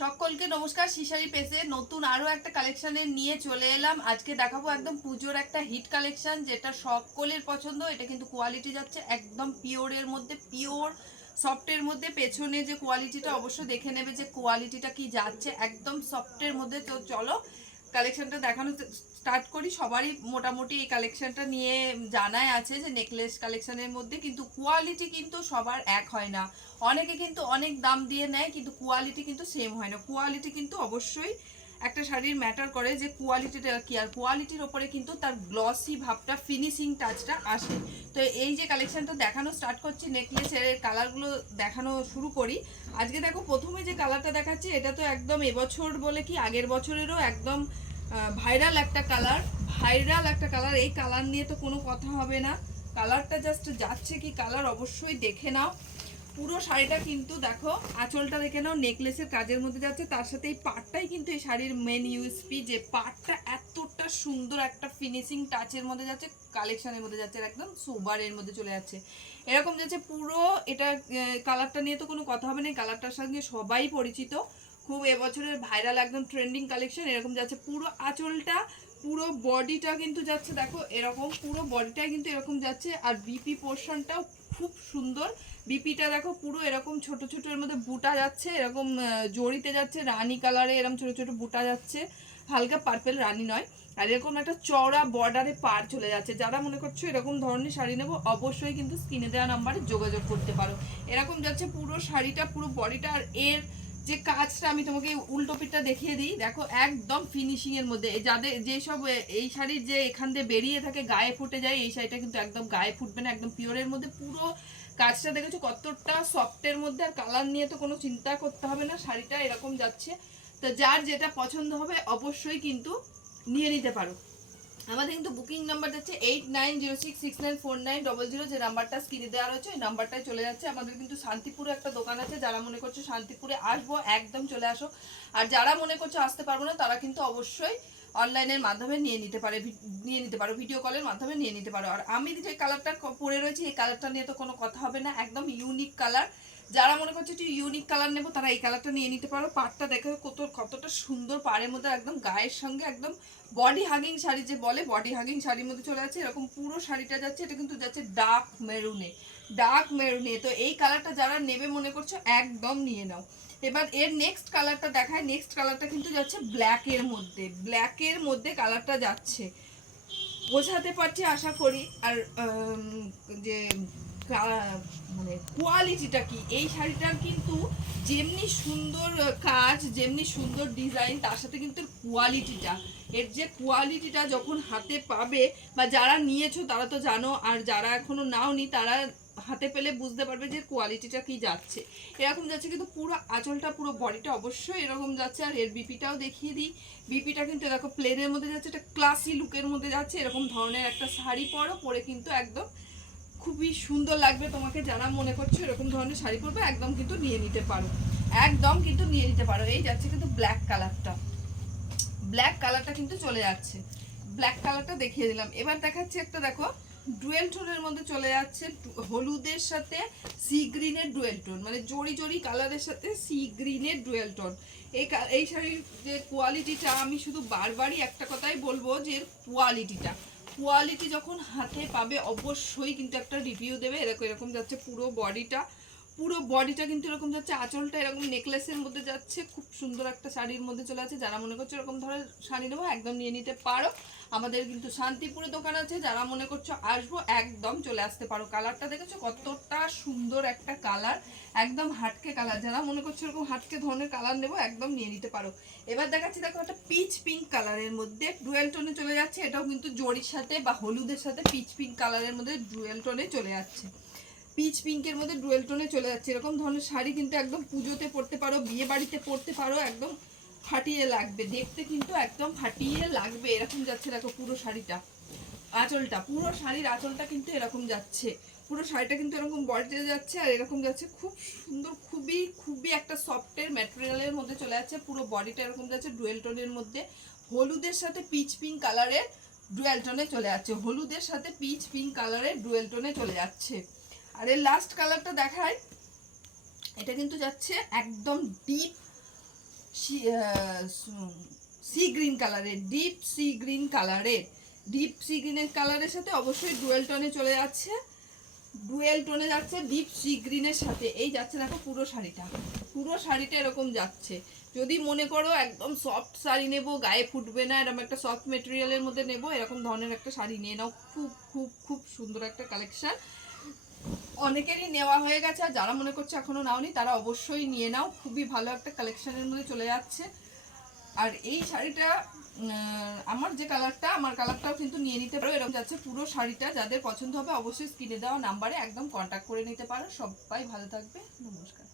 সকলকে নমস্কার। শিশারি পেজে নতুন আরো একটা কালেকশনে নিয়ে চলে এলাম। আজকে দেখাবো একদম পুজোর একটা হিট কালেকশন, যেটা সকলের পছন্দ। এটা কিন্তু কোয়ালিটি যাচ্ছে একদম পিওরের মধ্যে, পিওর সফটের মধ্যে। পেছনে যে কোয়ালিটিটা অবশ্যই দেখে নেবে যে কোয়ালিটিটা কি যাচ্ছে, একদম সফটের মধ্যে। তো চলো কালেকশনটা দেখানো স্টার্ট করি। সবারই মোটামুটি এই কালেকশনটা নিয়ে জানাই আছে যে নেকলেস কালেকশনের মধ্যে কিন্তু কোয়ালিটি কিন্তু সবার এক হয় না। অনেকে কিন্তু অনেক দাম দিয়ে নেয়, কিন্তু কোয়ালিটি কিন্তু সেম হয় না। কোয়ালিটি কিন্তু অবশ্যই একটা শাড়ির ম্যাটার করে যে কোয়ালিটিটা কি, আর কোয়ালিটির ওপরে কিন্তু তার গ্লসি ভাবটা, ফিনিশিং টাচটা আসে। তো এই যে কালেকশনটা দেখানো স্টার্ট করছি, নেকলেসের কালারগুলো দেখানো শুরু করি। আজকে দেখো প্রথমে যে কালারটা দেখাচ্ছি, এটা তো একদম এবছর বলে কি আগের বছরেরও একদম ভাইরাল একটা কালার। ভাইরাল একটা কালার, এই কালার নিয়ে তো কোনো কথা হবে না। কালারটা জাস্ট যাচ্ছে কি কালার, অবশ্যই দেখে নাও। পুরো শাড়িটা কিন্তু দেখো, আঁচলটা দেখে নাও, নেকলেসের কাজের মধ্যে যাচ্ছে। তার সাথে এই পাটটাই কিন্তু এই শাড়ির মেন ইউএসপি, যে পাটটা এতটা সুন্দর একটা ফিনিশিং টাচের মধ্যে যাচ্ছে, কালেকশনের মধ্যে যাচ্ছে, একদম সোবারের মধ্যে চলে যাচ্ছে এরকম যাচ্ছে পুরো। এটা কালারটা নিয়ে তো কোনো কথা হবে না, কালারটার সঙ্গে সবাই পরিচিত। খুব এবছরের ভাইরাল একদম ট্রেন্ডিং কালেকশন। এরকম যাচ্ছে পুরো আঁচলটা, পুরো বডিটা কিন্তু যাচ্ছে দেখো এরকম, পুরো বডিটাই কিন্তু এরকম যাচ্ছে। আর বিপি পোর্শনটাও খুব সুন্দর। বিপিটা দেখো পুরো এরকম ছোট ছোট, এর মধ্যে বুটা যাচ্ছে এরকম জড়িতে যাচ্ছে, রানী কালারে এরকম ছোট ছোট বুটা যাচ্ছে, হালকা পার্পেল, রানী নয়। আর এরকম একটা চওড়া বর্ডারে পার চলে যাচ্ছে। যারা মনে করছো এরকম ধরনের শাড়ি নেবো, অবশ্যই কিন্তু স্ক্রিনে দেওয়া নাম্বারে যোগাযোগ করতে পারো। এরকম যাচ্ছে পুরো শাড়িটা, পুরো বডিটা। আর এর যে কাজটা আমি তোমাকে উল্টো পিঠটা দেখিয়ে দিই, দেখো একদম ফিনিশিং এর মধ্যে। যাদের যেসব এই শাড়ির যে এখান দিয়ে বেরিয়ে থাকে গায়ে ফুটে যায়, এই শাড়িটা কিন্তু একদম গায়ে ফুটবে না, একদম পিওরের মধ্যে। পুরো কাজটা দেখেছো কতটা সফটের মধ্যে, আর কালার নিয়ে তো কোনো চিন্তা করতে হবে না। শাড়িটা এরকম যাচ্ছে। তো যার যেটা পছন্দ হবে অবশ্যই কিন্তু নিয়ে নিতে পারো। আমাদের কিন্তু বুকিং নাম্বার যাচ্ছে 8906694900, যে নাম্বারটা স্ক্রিনে দেওয়া রয়েছে ওই নাম্বারটায় চলে যাচ্ছে। আমাদের কিন্তু শান্তিপুরে একটা দোকান আছে, যারা মনে করছো শান্তিপুরে আসবো একদম চলে আসো। আর যারা মনে করছো আসতে পারবো না, তারা কিন্তু অবশ্যই অনলাইনের মাধ্যমে নিয়ে নিতে পারো, ভিডিও কলের মাধ্যমে নিয়ে নিতে পারো। আর আমি যে কালারটা পরে রয়েছি, এই কালারটা নিয়ে তো কোনো কথা হবে না, একদম ইউনিক কালার। যারা মনে করছে একটু ইউনিক কালার নেবো, তারা এই কালারটা নিয়ে নিতে পারো। পাড়টা দেখো কতটা সুন্দর, পাড়ের মধ্যে একদম গায়ের সঙ্গে একদম বডি হাগিং শাড়ি, যে বলে বডি হাগিং শাড়ির মধ্যে চলে যাচ্ছে। এরকম পুরো শাড়িটা যাচ্ছে, এটা কিন্তু যাচ্ছে ডার্ক মেরুনে, ডার্ক মেরুনে। তো এই কালারটা যারা নেবে মনে করছো একদম নিয়ে নাও। এবার এর নেক্সট কালারটা দেখায়। নেক্সট কালারটা কিন্তু যাচ্ছে ব্ল্যাকের মধ্যে, ব্ল্যাকের মধ্যে কালারটা যাচ্ছে, বোঝাতে পারছি আশা করি। আর যে মানে কোয়ালিটিটা কি, এই শাড়িটার কিন্তু যেমনি সুন্দর কাজ, যেমনি সুন্দর ডিজাইন, তার সাথে কিন্তু কোয়ালিটিটা, এর যে কোয়ালিটিটা যখন হাতে পাবে, বা যারা নিয়েছো তারা তো জানো, আর যারা এখনো নাওনি তারা হাতে পেলে বুঝতে পারবে যে কোয়ালিটিটা কি যাচ্ছে। এরকম যাচ্ছে কিন্তু পুরো আঁচলটা, পুরো বডিটা অবশ্যই এরকম যাচ্ছে। আর এর বিপিটাও দেখিয়ে দিই। বিপিটা কিন্তু দেখো প্লেনের মধ্যে যাচ্ছে, এটা ক্লাসি লুকের মধ্যে যাচ্ছে। এরকম ধরনের একটা শাড়ি পরে কিন্তু একদম খুবই সুন্দর লাগবে তোমাকে। যারা মনে করছো এরকম ধরনের শাড়ি পরবে, একদম কিন্তু নিয়ে নিতে পারো, একদম কিন্তু নিয়ে নিতে পারো। এই যাচ্ছে কিন্তু ব্ল্যাক কালারটা, ব্ল্যাক কালারটা কিন্তু চলে যাচ্ছে। ব্ল্যাক কালারটা দেখিয়ে দিলাম। এবার দেখাচ্ছি একটা, দেখো ডুয়েল টোনের মধ্যে চলে যাচ্ছে, হলুদের সাথে সি গ্রিনের ডুয়েল টোন, মানে জড়ি জড়ি কালারের সাথে সি গ্রিনের ডুয়েল টোন। এই শাড়ির যে কোয়ালিটিটা, আমি শুধু বারবারই একটা কথাই বলবো, যে কোয়ালিটিটা, কোয়ালিটি যখন হাতে পাবে অবশ্যই কিন্তু একটা রিভিউ দেবে। এরকম যাচ্ছে পুরো বডিটা, পুরো বডিটা কিন্তু এরকম যাচ্ছে। আঁচলটা এরকম নেকলেসের মধ্যে যাচ্ছে, খুব সুন্দর একটা শাড়ির মধ্যে চলে আছে। যারা মনে করছো এরকম ধরনের শাড়ি নেবো, একদম নিয়ে নিতে পারো। আমাদের কিন্তু শান্তিপুরে দোকান আছে, যারা মনে করছো আসবো একদম চলে আসতে পারো। কালারটা দেখেছো কতটা সুন্দর একটা কালার, একদম হাটকে কালার। যারা মনে করছো এরকম হাটকে ধরনের কালার নেবো, একদম নিয়ে নিতে পারো। এবার দেখাচ্ছি দেখো একটা পিচ পিঙ্ক কালারের মধ্যে ডুয়েল টোনে চলে যাচ্ছে। এটাও কিন্তু জরির সাথে বা হলুদের সাথে পিচ পিঙ্ক কালারের মধ্যে ডুয়েল টোনে চলে যাচ্ছে, পিচ পিঙ্কের মধ্যে ডুয়েল টোনে চলে যাচ্ছে। এরকম ধরনের শাড়ি কিন্তু একদম পুজোতে পরতে পারো, বিয়ে বাড়িতে পরতে পারো, একদম ফাটিয়ে লাগবে দেখতে, কিন্তু একদম ফাটিয়ে লাগবে। এরকম যাচ্ছে দেখো পুরো শাড়িটা, আঁচলটা, পুরো শাড়ির আঁচলটা কিন্তু এরকম যাচ্ছে, পুরো শাড়িটা কিন্তু এরকম বডিতে যাচ্ছে। আর এরকম যাচ্ছে খুব সুন্দর, খুবই খুবই একটা সফটের ম্যাটেরিয়ালের মধ্যে চলে যাচ্ছে। পুরো বডিটা এরকম যাচ্ছে ডুয়েল টোনের মধ্যে, হলুদের সাথে পিচ পিঙ্ক কালারের ডুয়েল টোনে চলে যাচ্ছে, হলুদের সাথে পিচ পিঙ্ক কালারের ডুয়েল টোনে চলে যাচ্ছে। আর এর লাস্ট কালারটা দেখায়, এটা কিন্তু যাচ্ছে একদম ডিপ সি গ্রিন কালারের, ডিপ সি গ্রিন কালারের। ডিপ সি গ্রিনের কালারের সাথে অবশ্যই ডুয়েল টোনে চলে যাচ্ছে, ডুয়েল টোনে যাচ্ছে ডিপ সি গ্রিনের সাথে। এই যাচ্ছে দেখো পুরো শাড়িটা, পুরো শাড়িটা এরকম যাচ্ছে। যদি মনে করো একদম সফট শাড়ি নেবো, গায়ে ফুটবে না, এরকম একটা সফট মেটেরিয়ালের মধ্যে নেবো, এরকম ধরনের একটা শাড়ি নিয়ে নাও। খুব খুব খুব সুন্দর একটা কালেকশন, অনেকেরই নেওয়া হয়ে গেছে। আর যারা মনে করছে এখনো নাওনি তারা অবশ্যই নিয়ে নাও, খুবই ভালো একটা কালেকশনের মধ্যে চলে যাচ্ছে। আর এই শাড়িটা আমার যে কালারটা, আমার কালারটাও কিন্তু নিয়ে নিতে পারো। এরকম যাচ্ছে পুরো শাড়িটা। যাদের পছন্দ হবে অবশ্যই স্ক্রিনে দেওয়া নাম্বারে একদম কন্ট্যাক্ট করে নিতে পারো। সবাই ভালো থাকবে, নমস্কার।